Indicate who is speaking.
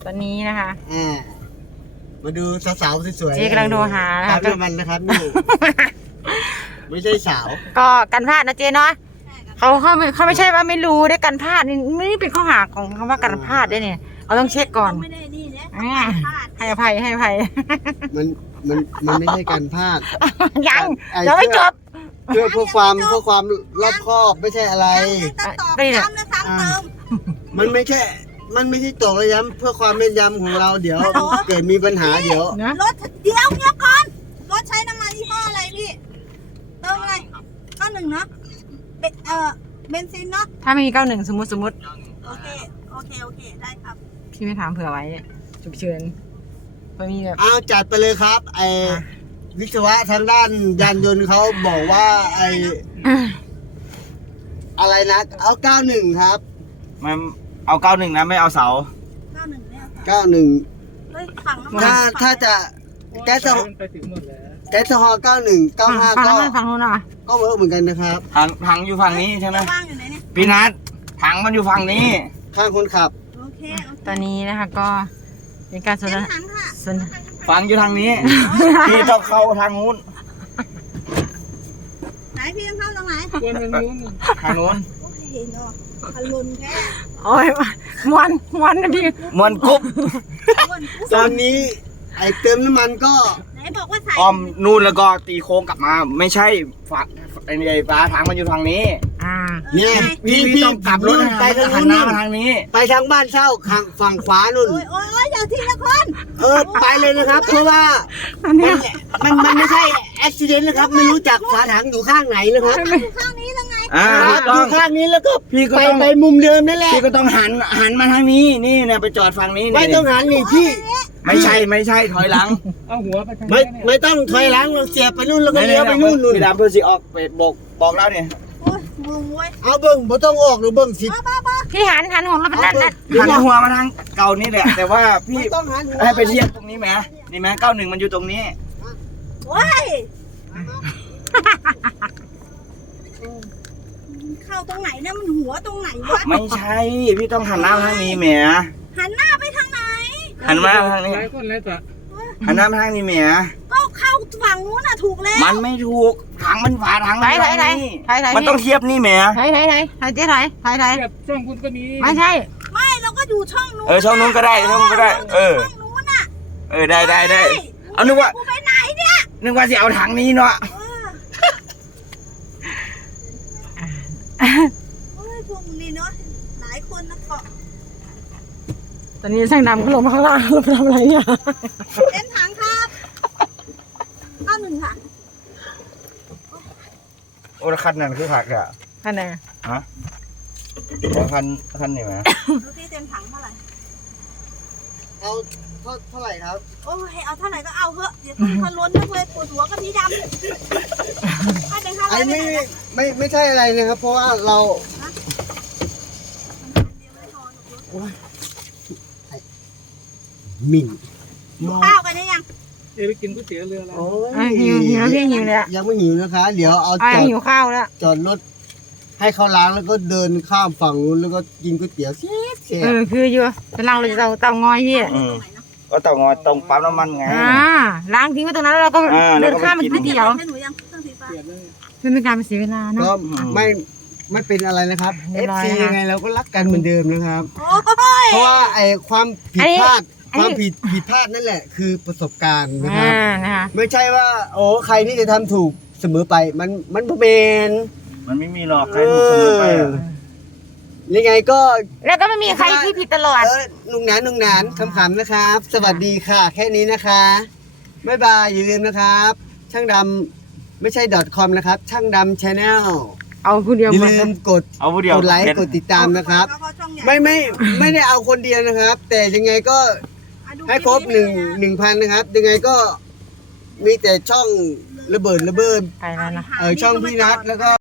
Speaker 1: ตอนนี้นะคะ
Speaker 2: มาดูสาวๆสวยๆ
Speaker 1: เจ๊กำลังโทรหานะคะ
Speaker 2: น้ำมันนะครับนี่ ไม่ใช่สาว
Speaker 1: ก็กันพลาดนะเจ๊เนาะเขาไม่ใช่ว่าไม่รู้ได้กันพลาดนี่ไม่ได้เป็นข้อหาของคำว่ากันพลาดได้เนี่ยเราต้องเช็คก่อน
Speaker 3: ไม่ได้นี่นะ
Speaker 1: ให้อภัยให้อภัย
Speaker 2: มันไม่ใช่การพลาด
Speaker 1: ยัง
Speaker 2: ไอ้
Speaker 1: เราไม่จบ
Speaker 2: เพื่อความรอบคอบไม่ใช่อะไร
Speaker 3: ต้องตอบย้ำนะซ้ำเติม
Speaker 2: มันไม่ใช่ตกระย้ำเพื่อความแม่นยำของเราเดี๋ยวเกิดมีปัญหาเดี๋ยว
Speaker 1: นะ
Speaker 3: รถเดี๋ยวเงียบก่อนรถใช้น้ำมันยี่ห้ออะไรพี่เติมอะไร91เนาะเบนซินเนาะ
Speaker 1: ถ้าไม่มี91สมมติ
Speaker 3: โอเคได้ครับ
Speaker 1: พี่ไม่ถามเผื่อไว้ฉุกเฉินพอมีแบบ
Speaker 2: เอาจัดไปเลยครับวิศวะทางด้านยานยนต์เขาบอกว่าอะไรนะเอา91ครับ
Speaker 4: มันเอา91นะไม่เอาเสา
Speaker 3: 91เนี่ย
Speaker 2: 91
Speaker 3: เฮ้ยฝั่งน้ำมัน
Speaker 2: ถ้าจะแก๊สฮอ91 95
Speaker 1: ฝั่งนู้นอ่ะ
Speaker 2: ก็เวิร์กเหมือนกันนะครับ
Speaker 4: ถังอยู่ฝั่งนี้ใช่ไหม
Speaker 3: ว่างอยู่ไหนเนี่ย
Speaker 4: พี่นัทถังมันอยู่ฝั่งนี้
Speaker 2: ข้างคนขับ
Speaker 3: โอเค
Speaker 1: ตอนนี้นะคะก็เป็นการสนท
Speaker 3: เส้น
Speaker 1: นา
Speaker 3: ทางค่ะ
Speaker 1: สน
Speaker 4: ฝั่งอยู่ทางนี้ พี่ต้องเข้าทางนู้น
Speaker 3: ไหนพี่ต้องเข้าตรงไหน
Speaker 4: ทางนู้น
Speaker 3: โอ้ยเนาะพลุนแค่
Speaker 1: โอ้ยมวนนะพี่
Speaker 4: มวนกุ๊บ
Speaker 2: ตอนนี้เติมน้ำมันก็
Speaker 3: ไหนบอกว่าใส่
Speaker 4: อ้อมนู่นแล้วก็ตีโค้งกลับมา ไม่ใช่ฝั่งไอ้ฟ้าถังมันอยู่ทางนี้
Speaker 2: เนี่ย
Speaker 4: พี่ต้องกลับรถ
Speaker 2: ไปทาง
Speaker 4: หัน
Speaker 2: นู้
Speaker 4: หน้าน มาทางนี้
Speaker 2: ไปทางบ้านเช่าฝั่งขวานู่น
Speaker 3: โอ้ยอย่าทีละคน
Speaker 2: ไปเลยนะครับ เพราะว่า
Speaker 1: อันเนี้ย
Speaker 2: มันไม่ใช่อุบิเหตุนะครับ ไม่รู้จักฝาถังอยู่ข้างไหนนะครับ
Speaker 3: อยู่ข้างนี้แล้วไง
Speaker 2: ครับอ
Speaker 4: ต้อยู่ ง
Speaker 2: ข้างนี้แล้วก็
Speaker 4: พี่ก็
Speaker 2: ไป
Speaker 4: ต้อง
Speaker 2: ไปมุมเดิมนั่นแหละ
Speaker 4: พี่ก็ต้องหันมาทางนี้ นี่เนี่ยไปจอดฝั่งนี้
Speaker 2: ไม่
Speaker 4: นี่
Speaker 2: ต้องหันนี่พี่
Speaker 4: ไม่ใช่ถอยหลัง
Speaker 2: ไม่ต้องถอยหลังเราเสียบไปนู่นแล้วก็เลี้ยวไปนู่น
Speaker 4: พี่ดำเพื่อสิออกไปบอกแล้วเนี่ย
Speaker 3: โอ้ยมึงเว้ย
Speaker 2: เอาเบิ้งบ่ต้องออกหรือเบิ้งสิ
Speaker 3: บ้า
Speaker 1: พี่หันของเราเป็นนั่น
Speaker 4: หันหัวมาทางเก่านี่แหละ แต่ว่าพี่
Speaker 2: ไม่ต้องหันหัว
Speaker 4: ให้ไปเทียบตรงนี้ไหมนี่ไหม91มันอยู่ตรงนี้
Speaker 3: โอ้ยเข้าตรงไหนเนี่ยมันหัวตรงไหนวะ
Speaker 4: ไม่ใช่ พี่ต้องหันหน้ามาทางนี้แหม
Speaker 3: หันหน้าไปทางไหน
Speaker 4: หันมาทางนี้หันหน้ามาทางนี้แหม
Speaker 3: ก็เข้าฝั่งนู้นน่ะถูกแล้ว
Speaker 4: มันไม่ถูกถังมันฝาถัง
Speaker 1: ไหน
Speaker 4: มัน
Speaker 1: ไหน
Speaker 4: นี่
Speaker 1: ไหน
Speaker 4: มันต้องเทียบนี่แหม
Speaker 1: ไหนเจ๊ไหนช่องคุณก็มีไม่ใช่
Speaker 3: ไม่เราก็อยู่ช่องนู้น
Speaker 4: ช่องนู้นก็ได้ช่องนู้นก็ได้
Speaker 3: ช่องนู้นน่ะ
Speaker 4: ได้เอานึกว่า
Speaker 3: กูไปไหนเนี่ย
Speaker 4: นึกว่าจะเอาถังนี้เนาะ
Speaker 3: โอ้ยพวกมึงนี่เนาะหลายคนนะเกาะ
Speaker 1: ตอนนี้ช่างดำก็ลงมาข้างล่างเราไปทำอะไรเนี่ย
Speaker 3: เต็มถังครับ91ค่ะ
Speaker 4: โอ้คันนั้นคือผักอะ
Speaker 1: ท่านไหน
Speaker 4: ฮะคันนี่ไหม
Speaker 3: ดูที่เต็มถังเท่าไหร่
Speaker 2: เอาเท่าไหร่ครับ
Speaker 3: โอ้ยเอาเท่าไหร่ก็เอาเถอะเดี๋ยวต้องทะล้นนะเลยปวดหัวกับพี่ดำให้เป็น500
Speaker 2: ไอ้
Speaker 3: ไป
Speaker 2: นี่
Speaker 3: ไหนนะ
Speaker 2: ไม่ใช่อะไรนะครับ เพราะว่าเราหมิ่น
Speaker 3: ข้าวกันได้ยัง
Speaker 5: ไปกินก๋วยเตี๋ยวเรือแล้ว
Speaker 2: โอ้
Speaker 1: หิวพี่หิวเลย
Speaker 2: ยังไม่หิวนะคะ เดี๋ยวเอา
Speaker 1: หิวข้าวแล้ว
Speaker 2: จอดรถให้เขาล้างแล้วก็เดินข้ามฝั่งนู้นแล้วก็กินก๋วยเตี๋ยวเสีย
Speaker 1: คืออยู่กำลังเราจะเตางอยพี่
Speaker 4: ก็เต่างอยตรงปั๊มน้ำมันไง
Speaker 1: ล้างทิ้งไว้ตรงนั้นแล้วเราก็เดินข้ามไปก๋วยเตี๋ยว
Speaker 3: ให้หนูยังเครื่องสีฟ้า
Speaker 1: เพื่อเป็นการเสียเวลานะ
Speaker 2: ก็ไม่เป็นอะไรนะครับ FC ยังไงเราก็รักกันเหมือนเดิมนะครับ
Speaker 3: โอ้ย
Speaker 2: เพราะว่าความผิดพลาดผิดพลาดนั่นแหละ คือประสบการณ์นะครับ
Speaker 1: นะคะ
Speaker 2: ไม่ใช่ว่า โอ้ใครที่จะทำถูกเสมอไปมันบ่เป็น
Speaker 4: มันไม่มีหรอกใครถูกเสมอไปอะ
Speaker 2: ยังไงก็
Speaker 1: แล้วก็ไม่มีใครที่ผิดตลอด
Speaker 2: นุ่งหนานขำๆนะครับ สวัสดีค่ะ แค่นี้นะคะบ๊ายบายอย่าลืมนะครับ ช่างดำไม่ใช่ .com นะครับ ช่างดำ Channel
Speaker 1: เอาผู้เดียว
Speaker 2: อย่า
Speaker 1: หมด
Speaker 2: ลืมกด
Speaker 4: เอาผู้เดียว
Speaker 2: ไลค์กดติดตามนะครับ ไม่ได้เอาคนเดียวนะครับ แต่ยังไงก็ให้ครบ1,000นะครับ ยังไงก็มีแต่ช่องระเบิด
Speaker 1: ไปแล้วนะ
Speaker 2: ช่องพี่นัทแล้วก็